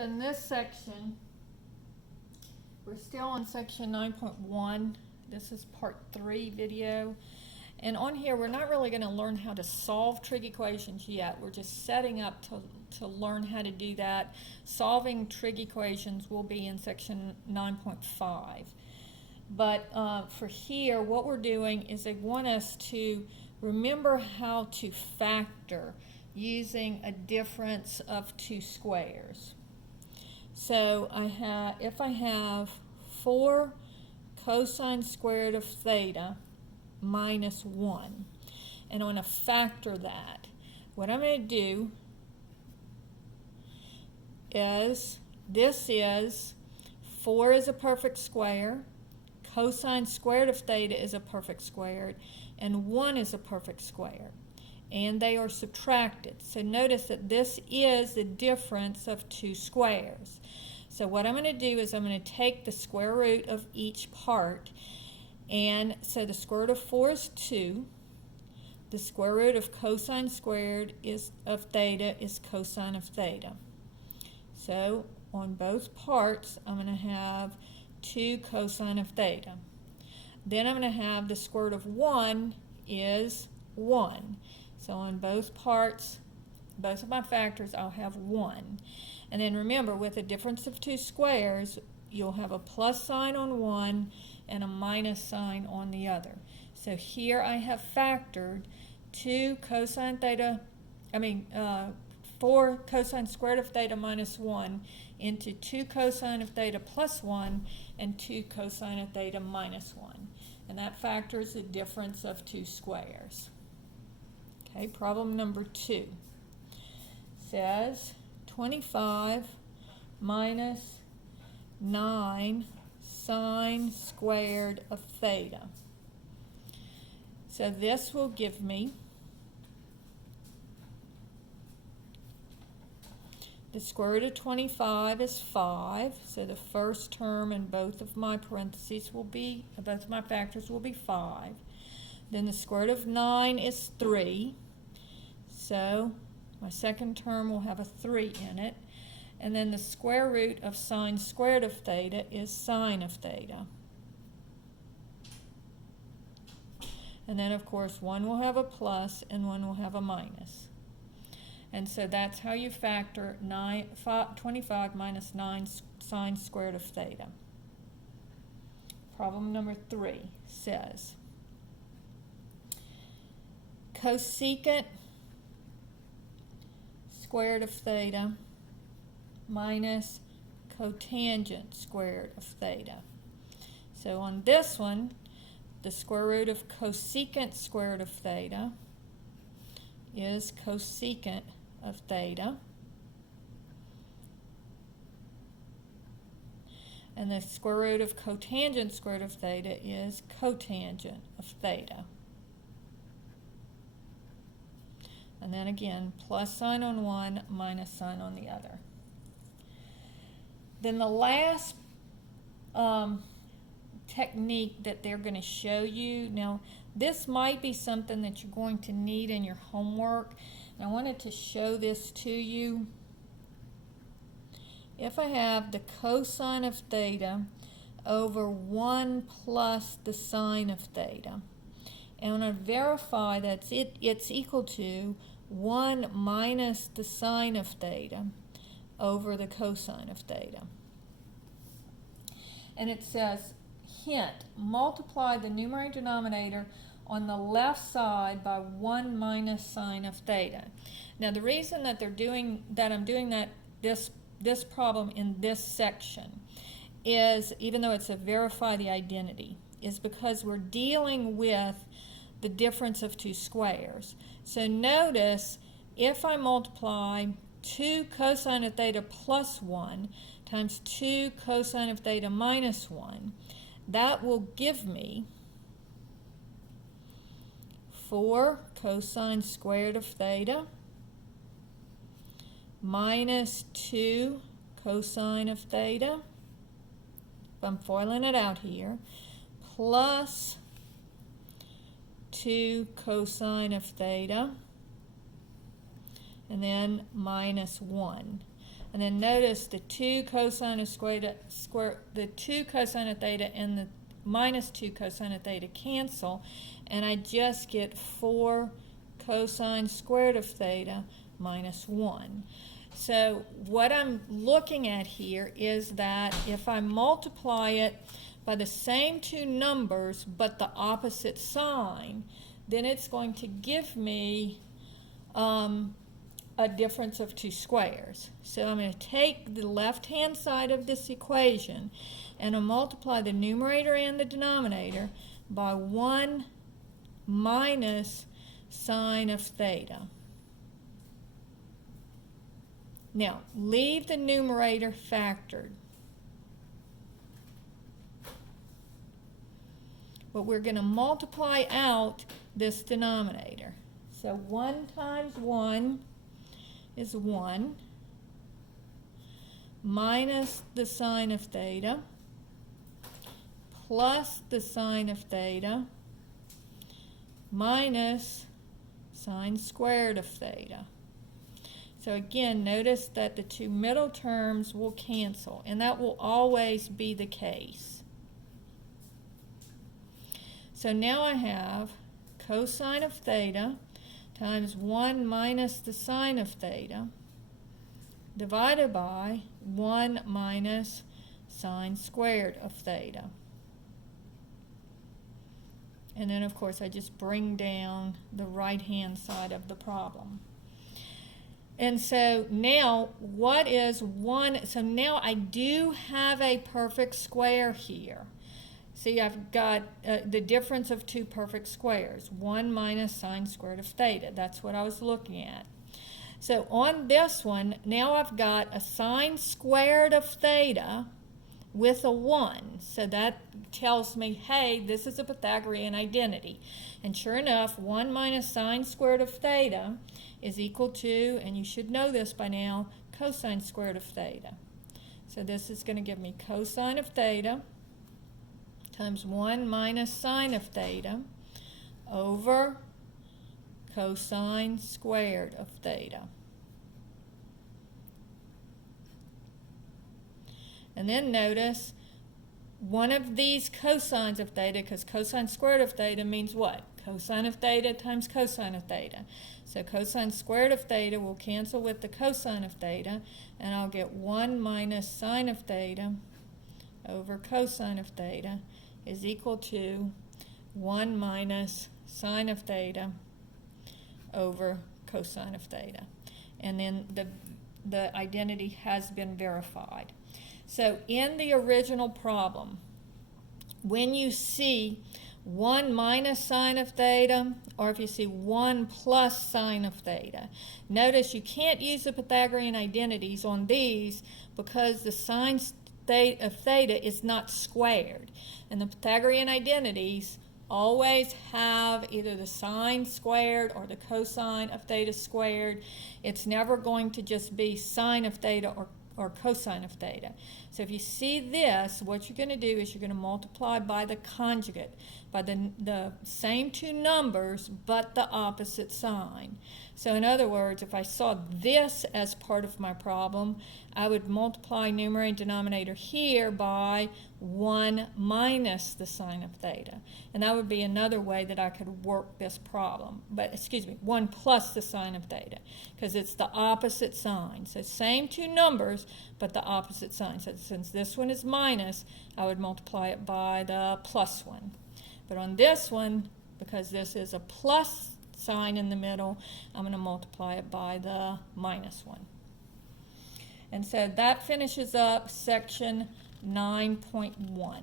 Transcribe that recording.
So in this section, we're still on section 9.1. This is part 3 video. And on here, we're not really going to learn how to solve trig equations yet. We're just setting up to learn how to do that. Solving trig equations will be in section 9.5. But for here, what we're doing is they want us to remember how to factor using a difference of two squares. So if I have 4 cosine squared of theta minus 1, and I want to factor that, what I'm going to do is, this is 4 is a perfect square, cosine squared of theta is a perfect square, and 1 is a perfect square. And they are subtracted. So notice that this is the difference of two squares. So what I'm going to do is I'm going to take the square root of each part. And so the square root of 4 is 2. The square root of cosine squared of theta is cosine of theta. So on both parts, I'm going to have 2 cosine of theta. Then I'm going to have the square root of 1 is 1. So on both parts, both of my factors, I'll have 1. And then remember, with a difference of two squares, you'll have a plus sign on one and a minus sign on the other. So here I have factored 4 cosine squared of theta minus 1 into 2 cosine of theta plus 1 and 2 cosine of theta minus 1. And that factors the difference of two squares. Okay, problem number 2 says 25 minus 9 sine squared of theta. So this will give me the square root of 25 is 5, so the first term in both of my parentheses will be, both of my factors will be 5. Then the square root of 9 is 3, so my second term will have a 3 in it. And then the square root of sine squared of theta is sine of theta. And then, of course, one will have a plus and one will have a minus. And so that's how you factor 25 minus 9 sine squared of theta. Problem number 3 says cosecant squared of theta minus cotangent squared of theta. So on this one, the square root of cosecant squared of theta is cosecant of theta. And the square root of cotangent squared of theta is cotangent of theta. And then again, plus sign on one, minus sign on the other. Then the last technique that they're going to show you, now this might be something that you're going to need in your homework. And I wanted to show this to you. If I have the cosine of theta over 1 plus the sine of theta, and I'm going to verify that it's equal to 1 minus the sine of theta over the cosine of theta. And it says, hint, multiply the numerator denominator on the left side by 1 minus sine of theta. Now the reason that I'm doing this problem in this section is, even though it's a verify the identity, is because we're dealing with the difference of two squares. So notice, if I multiply 2 cosine of theta plus 1 times 2 cosine of theta minus 1, that will give me 4 cosine squared of theta minus 2 cosine of theta, if I'm foiling it out here, plus 2 cosine of theta, and then minus 1. And then notice the 2 cosine of the 2 cosine of theta and the minus 2 cosine of theta cancel, and I just get 4 cosine squared of theta minus 1. So what I'm looking at here is that if I multiply it by the same two numbers but the opposite sign, then it's going to give me a difference of 2 squares. So I'm going to take the left-hand side of this equation and I'll multiply the numerator and the denominator by 1 minus sine of theta. Now, leave the numerator factored. But we're going to multiply out this denominator. So 1 times 1 is 1 minus the sine of theta plus the sine of theta minus sine squared of theta. So again, notice that the two middle terms will cancel, and that will always be the case. So now I have cosine of theta times 1 minus the sine of theta divided by 1 minus sine squared of theta. And then, of course, I just bring down the right-hand side of the problem. And so now, what is 1? So now I do have a perfect square here. See, I've got the difference of 2 perfect squares, 1 minus sine squared of theta. That's what I was looking at. So on this one, now I've got a sine squared of theta with a 1. So that tells me, hey, this is a Pythagorean identity. And sure enough, 1 minus sine squared of theta is equal to, and you should know this by now, cosine squared of theta. So this is going to give me cosine of theta times 1 minus sine of theta over cosine squared of theta. And then notice one of these cosines of theta, because cosine squared of theta means what? Cosine of theta times cosine of theta. So cosine squared of theta will cancel with the cosine of theta, and I'll get 1 minus sine of theta over cosine of theta is equal to 1 minus sine of theta over cosine of theta. And then the identity has been verified. So in the original problem, when you see 1 minus sine of theta, or if you see 1 plus sine of theta, notice you can't use the Pythagorean identities on these because the sine of theta is not squared. And the Pythagorean identities always have either the sine squared or the cosine of theta squared. It's never going to just be sine of theta or cosine of theta. So if you see this, what you're going to do is you're going to multiply by the conjugate, by the same two numbers but the opposite sign. So in other words, if I saw this as part of my problem, I would multiply numerator and denominator here by 1 minus the sine of theta. And that would be another way that I could work this problem. But, 1 plus the sine of theta, because it's the opposite sign. So same two numbers, but the opposite sign. So since this one is minus, I would multiply it by the plus one. But on this one, because this is a plus sign in the middle, I'm going to multiply it by the minus one. And so that finishes up section 9.1.